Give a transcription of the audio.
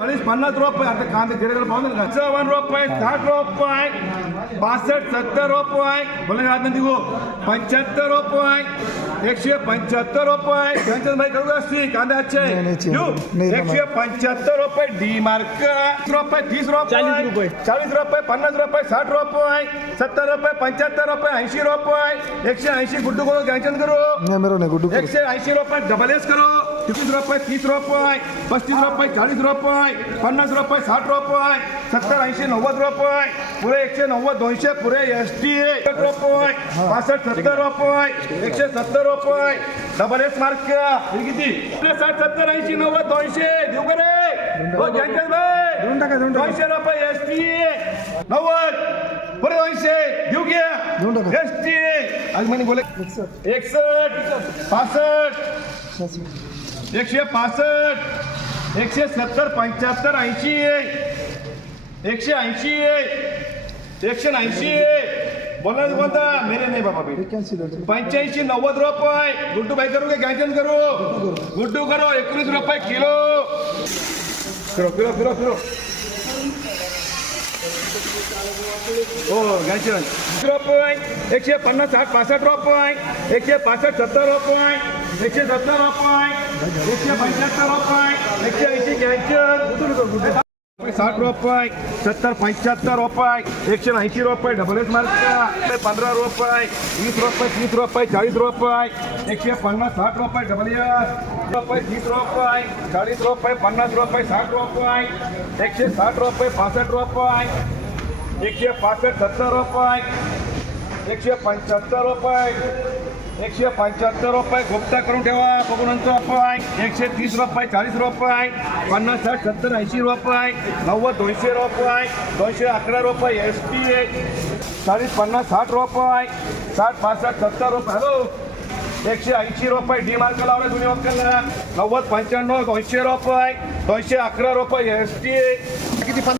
चाळीस पन्नास रुपये. आता कांदे गिरेकडे पाहून का चव्वन रुपये साठ रुपये बासष्ट सत्तर रुपये. बोले हात नाही गो पंच्याहत्तर रुपये एकशे पंच्याहत्तर रुपये. त्यांच्यात माहिती करू असती कांद्याचे? एकशे पंच्याहत्तर रुपये डी मार्क. रुपये तीस रुपये. चाळीस रुपये. चाळीस रुपये पन्नास रुपये साठ रुपये. सत्तर रुपये पंच्याहत्तर रुपये ऐंशी रुपये. एकशे ऐंशी गुड्डू करू घ्यायचं करू. गुड्डू एकशे ऐंशी रुपये डबल एस करो. तीस रुपये तीस रुपये पस्तीस रुपये चाळीस रुपये पन्नास रुपये साठ रुपये सत्तर ऐंशी नव्वद रुपये पुरे एकशे नव्वद दोनशे पुरे एस टी रुपये पासष्ट सत्तर रुपये एकशे सत्तर रुपये. डबल एस मार्क किती? साठ सत्तर ऐंशी नव्वद दोनशे. देऊ का रे? हो. दोनशे रुपये एस टी नव्वद. पुरे दोनशे. देऊ घ्या. एस टी आज म्हणे बोले. एकसष्ट. पासष्ट. एकशे पासष्ट एकशे सत्तर पंच्याहत्तर ऐंशी एकशे ऐंशी एकशे ऐंशी बोला बोलता मेरे नाही बाबा पंच्याऐंशी नव्वद रुपये. गुड्डू भाई करू का घ्यायचं करू? गुड्डू करो एकोणीस रुपये किलो. फिरो फिरो फिरो फिरो. हो घ्यायचं. रुपये एकशे पन्नास साठ पासष्ट रुपये. एकशे पासष्ट सत्तर रुपये. एकशे सत्तर रुपये. एकशे पंच्याहत्तर रुपये. एकशे ऐंशी घ्यायचं. साठ रुपये. सत्तर पंच्याहत्तर रुपये. एकशे ऐंशी रुपये. डबल एस मार्क पंधरा रुपये. वीस रुपये तीस रुपये चाळीस रुपये. एकशे पन्नास साठ रुपये. डबल एस रुपये तीस रुपये. चाळीस रुपये पन्नास रुपये साठ रुपये. एकशे साठ रुपये पासष्ट रुपये. एकशे पासष्ट सत्तर रुपये. एकशे पंच्याहत्तर रुपये. एकशे पंच्याहत्तर रुपये गुप्ता करून ठेवा. बघूनंतर रुपये. एकशे तीस रुपये चाळीस रुपये. पन्नास साठ सत्तर ऐंशी रुपये. नव्वद दोनशे रुपये. दोनशे अकरा रुपये एस टी चाळीस पन्नास साठ रुपये. साठ पासष्ट सत्तर रुपये. हॅलो एकशे ऐंशी रुपये. डी मार्क लावला तुम्ही वक्कलला. नव्वद पंच्याण्णव दोनशे रुपये. दोनशे अकरा रुपये एस टी किती?